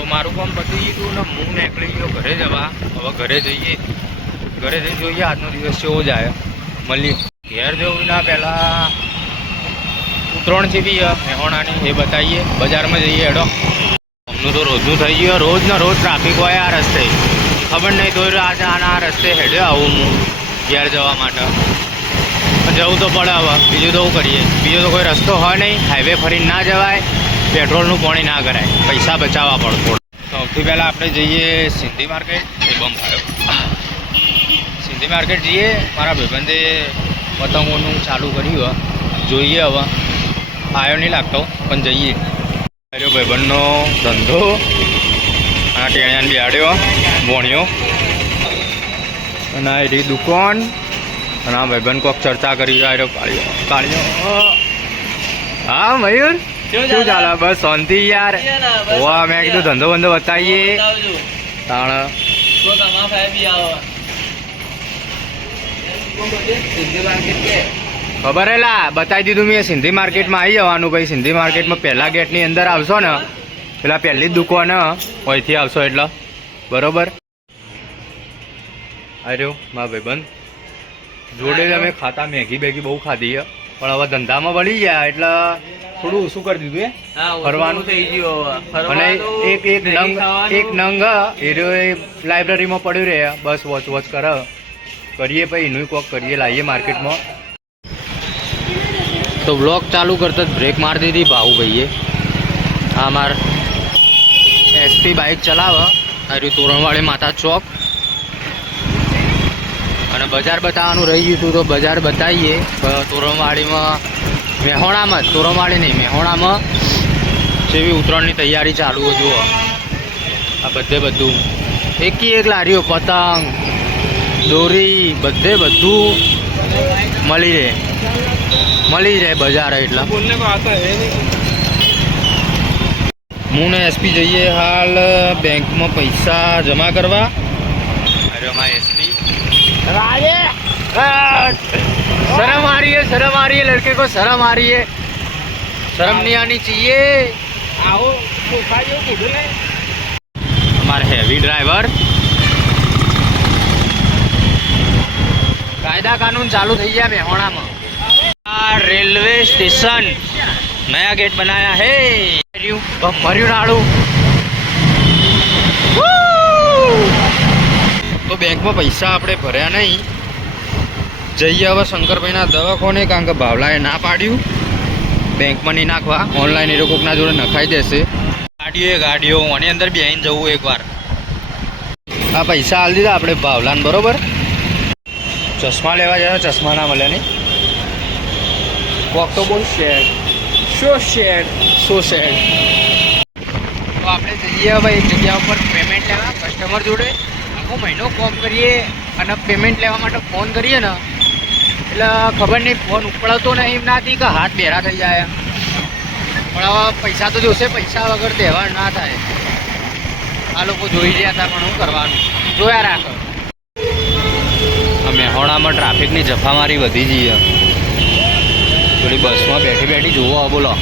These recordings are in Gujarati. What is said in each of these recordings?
તો મારું કામ પતી ગયું ને હું નીકળી ગયો ઘરે જવા. હવે ઘરે જઈએ, ઘરે જઈને જોઈએ આજનો દિવસ કેવો જાય. મળીએ ઘેર જવું ના પહેલાં ઉતરણ જેવી મહેણાની એ બતાવીએ. બજારમાં જઈએ હેડો. અમનું તો રોજનું થઈ ગયું. રોજ ને રોજ ટ્રાફિક હોય આ રસ્તે. ખબર નહીં તો આજે આના આ રસ્તે હેડ્યો આવું હું ઘેર જવા માટે. જવું તો પડે હવે, બીજું તો શું કરીએ. બીજો તો કોઈ રસ્તો હોય નહીં. હાઈવે ફરીને ના જવાય, પેટ્રોલનું પાણી ના કરાય, પૈસા બચાવવા પડે થોડું. સૌથી પહેલાં આપણે જઈએ સિંધી માર્કેટ. એ બમ આવ્યો. સિંધી માર્કેટ જઈએ. મારા ભાઈબંધે પતંગોનું ચાલુ કર્યું. જોઈએ હવે, આવ્યો નહીં લાગતો પણ જઈએ. આવ્યો ભાઈબંધનો ધંધો. આ ટેણિયાને બેહાડ્યો ભોણ્યો અને આ એની દુકાન. અને આ ભાઈબંધ કોક ચર્ચા કરી રહ્યો. કાળિયો હા મયુર શું ચાલે? બસ શાંતિ યાર. હોવા મેં કીધું ધંધો બંધો બતાવીએ તાણ. ખબર હેલા બતાવી દીધું મેં. સિંધી માર્કેટમાં આવી જવાનું ભાઈ. સિંધી માર્કેટમાં પહેલા ગેટની અંદર આવશો ને, પેલા પહેલી જ દુકાન અહીંથી આવશો એટલે બરોબર. અરે મારા ભાઈબંધ જોડે અમે ખાતા મેગી બેગી બહુ ખાધી પણ હવે ધંધામાં વળી ગયા એટલે થોડું ઓછું કરી દીધું. ફરવાનું થઈ ગયું. અને એક નંગ એ લાઇબ્રેરીમાં પડ્યું રહે. બસ વોચ કરીએ પછી એનું કોક કરીએ, લાવીએ માર્કેટમાં. તો બ્લોક ચાલુ કરતા જ બ્રેક મારી દીધી ભાવું ભાઈએ. હા માર એસપી બાઇક ચલાવે. આ તોરણવાળી માતા ચોક. અને બજાર બતાવવાનું રહી ગયું હતું તો બજાર બતાવીએ. તોરણવાડીમાં મહેણામાં જ, તોરણવાડી નહીં મહેણામાં જેવી ઉત્તરાયણની તૈયારી ચાલુ જુઓ. આ બધું એક લારીઓ, પતંગ, દોરી, બધું મળી રહે બજાર. એટલા હું ને એસપી જઈએ હાલ બેંકમાં પૈસા જમા કરવા. અરે મારા એસપી शर्म आ रही है लड़के को, शर्म आ रही है. शर्म नहीं आनी चाहिए. आओ हमारे हैवी ड्राइवर. कायदा कानून चालू થઈ ગયા મહેણામાં. આ રેલવે સ્ટેશન નયા गेट बनाया है. ભર્યું નાળું. તો બેંકમાં પૈસા આપણે ભર્યા નહીં. જઈએ હવે શંકરભાઈના દવાખાને, કારણ કે ભાવલાએ ના પાડ્યું બેંકમાં નહીં નાખવા. ઓનલાઈન એ લોકો કોકના જોડે નખાઈ દેશે. ગાડીઓ આની અંદર બેહીને જવું એકવાર. આ પૈસા હાલ દીધા આપણે ભાવલાને બરોબર. ચશ્મા લેવા જાય, ચશ્મા ના મળ્યા નહીં. કોક તો બોલ શેડ તો આપણે જઈએ હવે એક જગ્યા ઉપર પેમેન્ટ લેવા કસ્ટમર જોડે. આખો મહિનો કોમ કરીએ અને પેમેન્ટ લેવા માટે ફોન કરીએ ને એટલે ખબર નહીં ફોન ઉપડાવતો નહીં. એમ નાથી કે હાથ બેરા થઈ જાય. પણ હવે પૈસા તો જોશે, પૈસા વગર તહેવાર ના થાય. આ લોકો જોઈ રહ્યા હતા પણ શું કરવાનું, જોયા રાખો. મહેણામાં ટ્રાફિકની જફામારી વધી જઈએ. થોડી બસમાં બેઠી જોવો. બોલો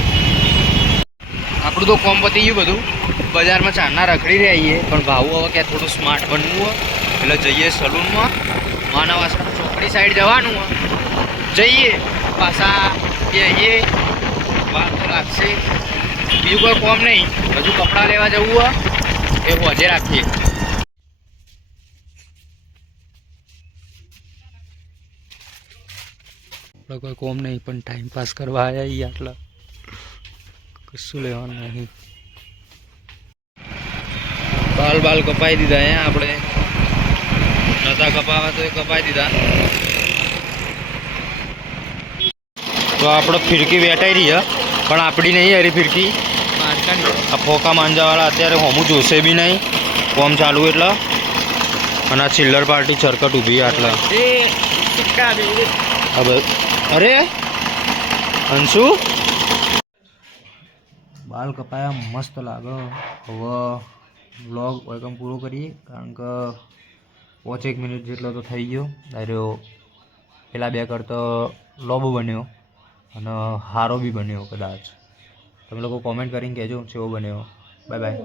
આપણું તો કોમ પતી ગયું બધું. બજારમાં ચારના રખડી રહીએ પણ ભાવું હવે ક્યાં થોડું સ્માર્ટ બનવું હોય એટલે જઈએ સલૂનમાં. માનવ આશ્રમ ચોકડી સાઈડ જવાનું જઈએ, પાછા બેહીએ. વાર તો લાગશે. બીજું કોઈ કોમ નહીં. હજુ કપડાં લેવા જવું હોય એ હોજે રાખીએ. કોઈ કોમ નહીં પણ ટાઈમ પાસ કરવા આવ્યા આટલા. કશું લેવાનું નહીં. બાલ કપાઈ દીધા. આપણે નતા કપાવા તો એ કપાઈ દીધા. તો આપણે ફિરકી વેટાઈ રહી પણ આપણી નહીં હરી ફિરકી. આ ફોકા માંજાવાળા અત્યારે હોમું જોશે બી નહીં. કોમ ચાલુ એટલે. અને આ ચિલ્લર પાર્ટી ચરકટ ઊભી આટલા. હવે અરે અંશુ બાલ કપાયા મસ્ત લાગે. હવે વ્લોગ વેલકમ પૂરો કરીએ કારણ કે 5 મિનિટ જેટલો તો થઈ ગયો. દાર્યો પેલા બે કરતો લોબો બન્યો અને હારો બી બન્યો કદાચ. તમે લોકો કોમેન્ટ કરીને કહેજો કેવો બન્યો. Bye bye.